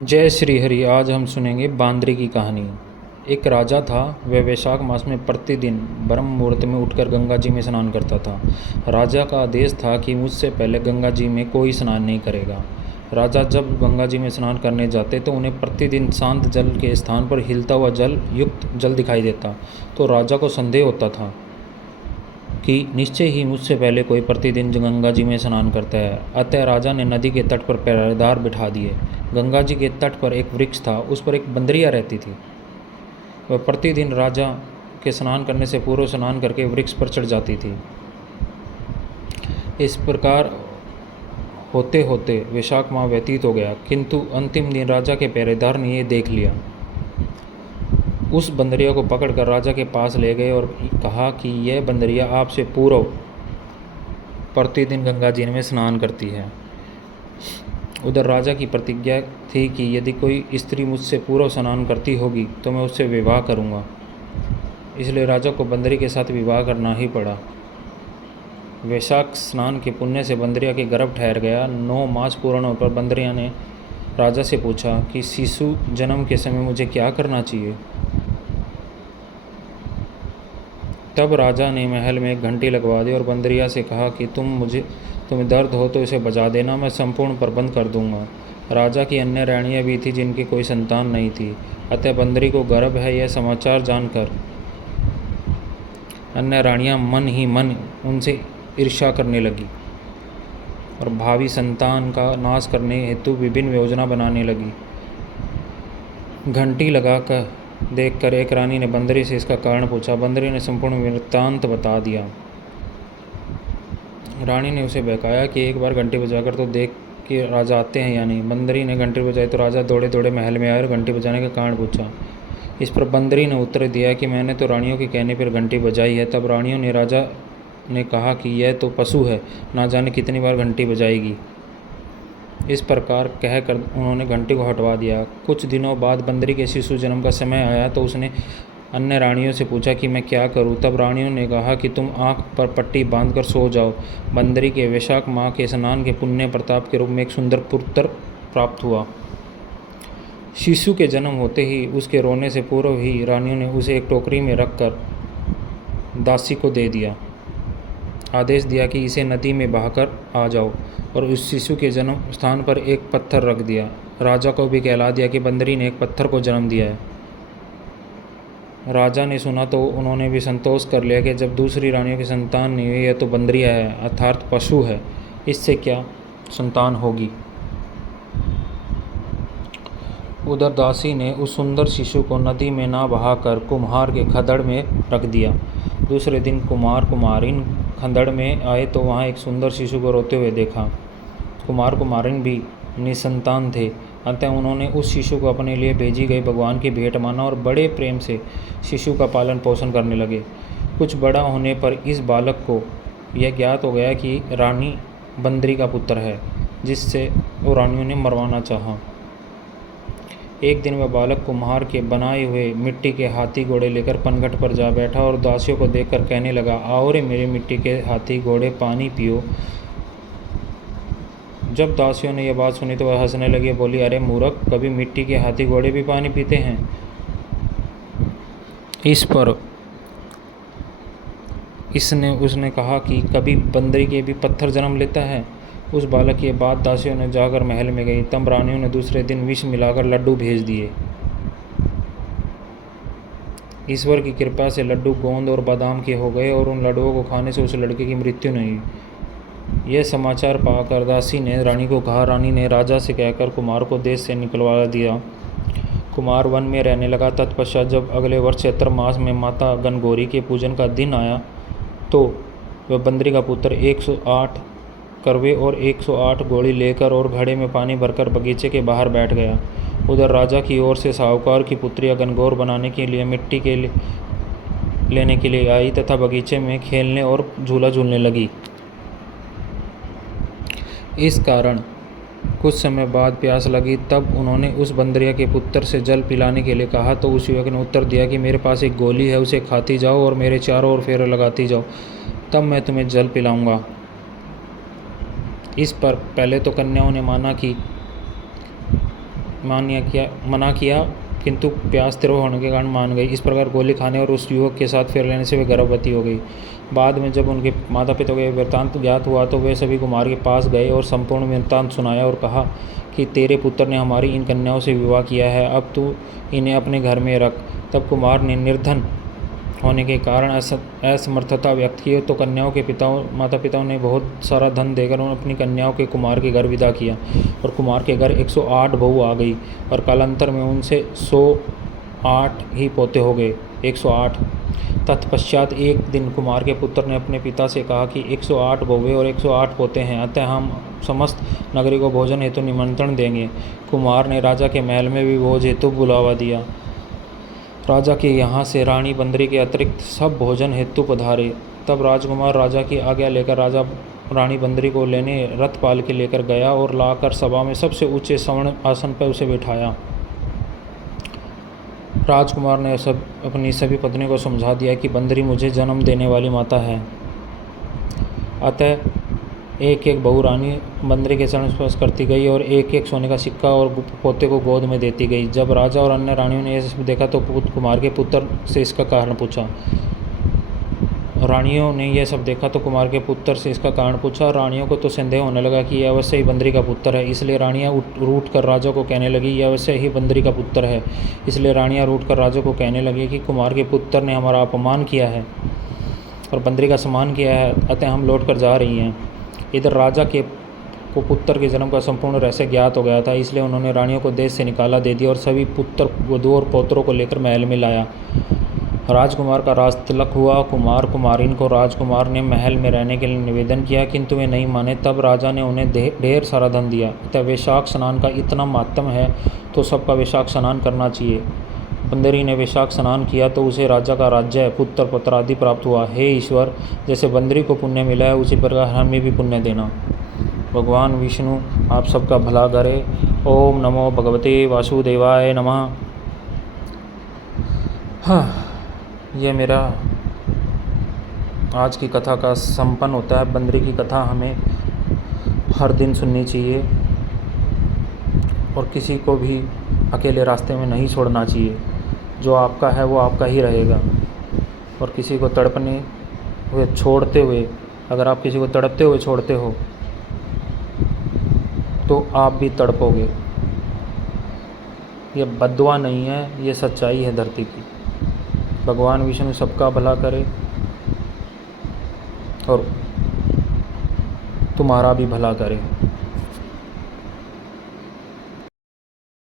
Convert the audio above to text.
जय श्री हरि। आज हम सुनेंगे बांदरी की कहानी। एक राजा था। वह वैशाख मास में प्रतिदिन ब्रह्म मुहूर्त में उठकर गंगा जी में स्नान करता था। राजा का आदेश था कि मुझसे पहले गंगा जी में कोई स्नान नहीं करेगा। राजा जब गंगा जी में स्नान करने जाते तो उन्हें प्रतिदिन शांत जल के स्थान पर हिलता हुआ जल युक्त जल दिखाई देता। तो राजा को संदेह होता था कि निश्चय ही मुझसे पहले कोई प्रतिदिन गंगा जी में स्नान करता है। अतः राजा ने नदी के तट पर पहरेदार बिठा दिए। गंगा जी के तट पर एक वृक्ष था, उस पर एक बंदरिया रहती थी। वह प्रतिदिन राजा के स्नान करने से पूर्व स्नान करके वृक्ष पर चढ़ जाती थी। इस प्रकार होते होते वैशाख माह व्यतीत हो गया, किंतु अंतिम दिन राजा के पहरेदार ने यह देख लिया। उस बंदरिया को पकड़कर राजा के पास ले गए और कहा कि यह बंदरिया आपसे पूर्व प्रतिदिन गंगा जी में स्नान करती है। उधर राजा की प्रतिज्ञा थी कि यदि कोई स्त्री मुझसे पूर्व स्नान करती होगी तो मैं उससे विवाह करूंगा। इसलिए राजा को बंदरी के साथ विवाह करना ही पड़ा। वैशाख स्नान के पुण्य से बंदरिया के गर्भ ठहर गया। 9 मास पूर्ण होने पर बंदरिया ने राजा से पूछा कि शिशु जन्म के समय मुझे क्या करना चाहिए। तब राजा ने महल में एक घंटी लगवा दी और बंदरिया से कहा कि तुम्हें दर्द हो तो इसे बजा देना, मैं संपूर्ण प्रबंध कर दूंगा। राजा की अन्य रानियां भी थी जिनकी कोई संतान नहीं थी, अतः बंदरी को गर्भ है यह समाचार जानकर अन्य रानियां मन ही मन उनसे ईर्ष्या करने लगी और भावी संतान का नाश करने हेतु विभिन्न योजना बनाने लगी। घंटी लगाकर देखकर एक रानी ने बंदरी से इसका कारण पूछा। बंदरी ने संपूर्ण वृत्तांत बता दिया। रानी ने उसे बहकाया कि एक बार घंटी बजाकर तो देख कि राजा आते हैं या नहीं। बंदरी ने घंटी बजाई तो राजा दौड़े दौड़े महल में आए और घंटी बजाने का कारण पूछा। इस पर बंदरी ने उत्तर दिया कि मैंने तो रानियों के कहने पर घंटी बजाई है। तब रानियों ने राजा ने कहा कि यह तो पशु है, ना जाने कितनी बार घंटी बजाएगी। इस प्रकार कहकर उन्होंने घंटी को हटवा दिया। कुछ दिनों बाद बंदरी के शिशु जन्म का समय आया तो उसने अन्य रानियों से पूछा कि मैं क्या करूं। तब रानियों ने कहा कि तुम आंख पर पट्टी बांधकर सो जाओ। बंदरी के वैशाख माह के स्नान के पुण्य प्रताप के रूप में एक सुंदर पुत्र प्राप्त हुआ। शिशु के जन्म होते ही उसके रोने से पूर्व ही रानियों ने उसे एक टोकरी में रखकर दासी को दे दिया। आदेश दिया कि इसे नदी में बहाकर आ जाओ और उस शिशु के जन्म स्थान पर एक पत्थर रख दिया। राजा को भी कहला दिया कि बंदरी ने एक पत्थर को जन्म दिया है। राजा ने सुना तो उन्होंने भी संतोष कर लिया कि जब दूसरी रानियों की संतान नहीं हुई, यह तो बंदरिया है अर्थात पशु है, इससे क्या संतान होगी। उधर दासी ने उस सुंदर शिशु को नदी में ना बहाकर कुम्हार के खदड़ में रख दिया। दूसरे दिन कुमार कुमारिन खंदड़ में आए तो वहाँ एक सुंदर शिशु को रोते हुए देखा। कुमार कुमारिन भी निसंतान थे, अतः उन्होंने उस शिशु को अपने लिए भेजी गई भगवान की भेंट माना और बड़े प्रेम से शिशु का पालन पोषण करने लगे। कुछ बड़ा होने पर इस बालक को यह ज्ञात हो गया कि रानी बंदरी का पुत्र है, जिससे वो रानियों ने मरवाना चाहा। एक दिन वह बालक कुम्हार के बनाए हुए मिट्टी के हाथी घोड़े लेकर पनघट पर जा बैठा और दासियों को देखकर कहने लगा, आओ रे मेरे मिट्टी के हाथी घोड़े, पानी पियो। जब दासियों ने यह बात सुनी तो वह हंसने लगी, बोली, अरे मूर्ख, कभी मिट्टी के हाथी घोड़े भी पानी पीते हैं। इस पर उसने कहा कि कभी बंदरी के भी पत्थर जन्म लेता है। उस बालक की बात दासियों ने जाकर महल में गई। तब रानियों ने दूसरे दिन विष मिलाकर लड्डू भेज दिए। ईश्वर की कृपा से लड्डू गोंद और बादाम के हो गए और उन लड्डुओं को खाने से उस लड़के की मृत्यु नहीं हुई। यह समाचार पाकर दासी ने रानी को कहा। रानी ने राजा से कहकर कुमार को देश से निकलवा दिया। कुमार वन में रहने लगा। तत्पश्चात जब अगले वर्ष चैत्र मास में माता गणगौरी के पूजन का दिन आया तो वह बंदरी का पुत्र 108 करवे और 108 गोली लेकर और घड़े में पानी भरकर बगीचे के बाहर बैठ गया। उधर राजा की ओर से साहूकार की पुत्रियां गणगौर बनाने के लिए मिट्टी के लेने के लिए आई तथा बगीचे में खेलने और झूला झूलने लगी। इस कारण कुछ समय बाद प्यास लगी। तब उन्होंने उस बंदरिया के पुत्र से जल पिलाने के लिए कहा तो उस युवक ने उत्तर दिया कि मेरे पास एक गोली है, उसे खाती जाओ और मेरे चारों ओर फेरे लगाती जाओ, तब मैं तुम्हें जल पिलाऊंगा। इस पर पहले तो कन्याओं ने माना कि मना किया, किंतु प्यास तीव्र होने के कारण मान गई। इस प्रकार गोली खाने और उस युवक के साथ फिर लेने से वे गर्भवती हो गई। बाद में जब उनके माता पिता को यह वृत्तांत ज्ञात हुआ तो वे सभी कुमार के पास गए और संपूर्ण वृत्तांत सुनाया और कहा कि तेरे पुत्र ने हमारी इन कन्याओं से विवाह किया है, अब तू इन्हें अपने घर में रख। तब कुमार ने निर्धन होने के कारण असमर्थता व्यक्त की तो कन्याओं के माता पिताओं ने बहुत सारा धन देकर अपनी कन्याओं के कुमार के घर विदा किया और कुमार के घर 108 बहू आ गई और कालांतर में उनसे 108 ही पोते हो गए। 108। तत्पश्चात एक दिन कुमार के पुत्र ने अपने पिता से कहा कि 108 बहुएं और 108 पोते हैं, अतः हम समस्त नगरी को भोजन हेतु निमंत्रण देंगे। कुमार ने राजा के महल में भी भोज हेतु बुलावा दिया। राजा के यहाँ से रानी बंदरी के अतिरिक्त सब भोजन हेतु पधारे। तब राजकुमार राजा की आज्ञा लेकर राजा रानी बंदरी को लेने रथ पाल के लेकर गया और लाकर सभा में सबसे ऊंचे स्वर्ण आसन पर उसे बिठाया। राजकुमार ने अपनी सभी पत्नियों को समझा दिया कि बंदरी मुझे जन्म देने वाली माता है, अतः एक एक बहू रानी बंदरी के चरण स्पर्श करती गई और एक एक सोने का सिक्का और पोते को गोद में देती गई। जब राजा और अन्य रानियों ने यह सब देखा तो कुमार के पुत्र से इसका कारण पूछा। रानियों ने यह सब देखा तो कुमार के पुत्र से इसका कारण पूछा। रानियों को तो संदेह होने लगा कि यह अवश्य ही बंदरी का पुत्र है, इसलिए रानियां रूठ कर राजा को कहने लगी यह अवश्य ही बंदरी का पुत्र है। इसलिए रानियां रूठ कर राजा को कहने लगी कि कुमार के पुत्र ने हमारा अपमान किया है और बंदरी का सम्मान किया है, अतः हम लौट कर जा रही हैं। इधर राजा को पुत्र के जन्म का संपूर्ण रहस्य ज्ञात हो गया था, इसलिए उन्होंने रानियों को देश से निकाला दे दिया और सभी पुत्र वधू और पौत्रों को लेकर महल में लाया। राजकुमार का राज तिलक हुआ। कुमार कुमारीन को राजकुमार ने महल में रहने के लिए निवेदन किया, किंतु वे नहीं माने। तब राजा ने उन्हें ढेर सारा धन दिया। अतः वैशाख स्नान का इतना मातम है तो सबका वैशाख स्नान करना चाहिए। बंदरी ने वैशाख स्नान किया तो उसे राजा का राज्य, पुत्र पत्र आदि प्राप्त हुआ। हे ईश्वर, जैसे बंदरी को पुण्य मिला है उसी प्रकार हमें भी पुण्य देना। भगवान विष्णु आप सबका भला करे। ओम नमो भगवते वासुदेवाय नमः। हाँ, ये मेरा आज की कथा का संपन्न होता है। बंदरी की कथा हमें हर दिन सुननी चाहिए और किसी को भी अकेले रास्ते में नहीं छोड़ना चाहिए। जो आपका है वो आपका ही रहेगा और किसी को तड़पने हुए छोड़ते हुए, अगर आप किसी को तड़पते हुए छोड़ते हो तो आप भी तड़पोगे। ये बद्दुआ नहीं है, ये सच्चाई है धरती की। भगवान विष्णु सबका भला करे और तुम्हारा भी भला करे।